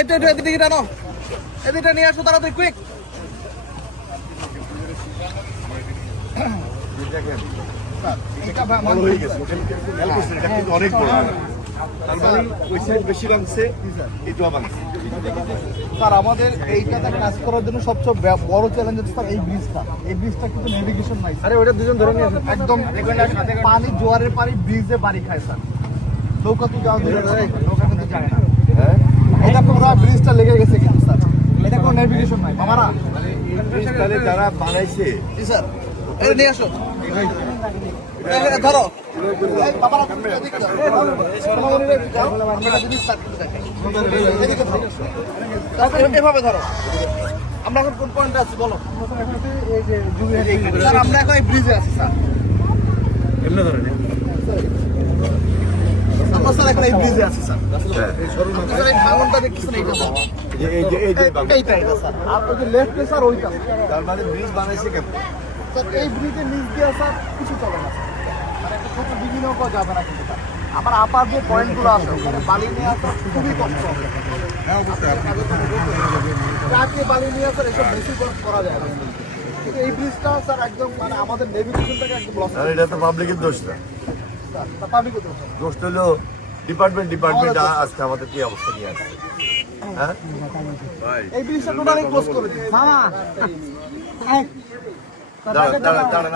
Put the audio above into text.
এদিকে টানো, এদিকে নিয়ে আসো তাড়াতাড়ি, কুইক। অনেক বড়, তার মানে ওই সাইড বেশি ভাঙছে, এটা ভাঙছে। স্যার আমাদের এইটাতে কাজ করার জন্য সবচেয়ে বড় চ্যালেঞ্জ হচ্ছে স্যার এই ব্রিজটা। এই ব্রিজটা কিন্তু নেভিগেশন নাই। আরে ওটা দুজন ধরে নিয়ে আসেন একদম। পানি, জোয়ারের পানি ব্রিজে বাড়ি খায় স্যার। নৌকা তো যাওয়া দূরে, নৌকা কিন্তু যায় না। হ্যাঁ, এটা পুরো ব্রিজটা লেগে গেছে কিন্তু স্যার, এটা কোনো নেভিগেশন নাই মামারা। তাহলে যারা বানাইছে, জি স্যার, এটা নিয়ে আসো, ধরো। এভাবে ধরো। আমরা এখন কোন পয়েন্টে আছি বলো? স্যার আমরা এখন এই ব্রিজে আছি স্যার। এমনি ধরেন আমরা স্যার এখন এই ব্রিজে আছি স্যার। স্যার এই ভাঙনটা দেখতেছেন, এইটা স্যার। আর ওই যে লেফটে স্যার ওইটা। তার মানে ব্রিজ বানাইছে কেমন? স্যার এই ব্রিজের নিচ দিয়ে স্যার কিছু চলে না স্যার, মানে একটা ছোট ডিঙিও যাবে না কিন্তু স্যার। আমার আপার যে পয়েন্টগুলো আছে ওখানে বালি নিয়ে আসা খুবই কষ্ট হবে। ট্রাকে বালি নিয়ে আসার এসব বেশি করা যায় না। কিন্তু এই ব্রিজটা স্যার একদম মানে আমাদের নেভিগেশনটাকে একদম লস। এটা তো পাবলিকের দোষ না, পাবলিকের দোষ হলো ডিপার্টমেন্ট আজকে আমাদের কি অবস্থা নিয়ে আসছে। হ্যাঁ, এই ব্রিজটা টোটালি ক্লোজ করে দিই মামা। দাঁড়া দাঁড়া দাঁড়া,